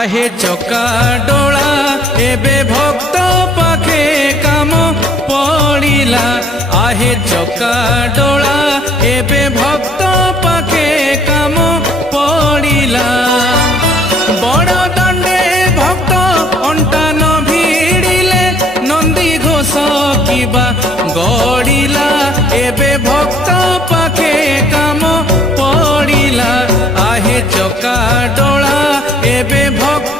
आहे चका डोला एबे भक्त पाखे काम पड़िला। आहे चका डोला एबे भक्त पाखे काम पड़िला। बड़ दंडे भक्त अंटा न भिड़िले नंदी घोष किबा गड़िला। एबे भक्त पाखे काम पड़िला। आहे चका डोला एबे भक्त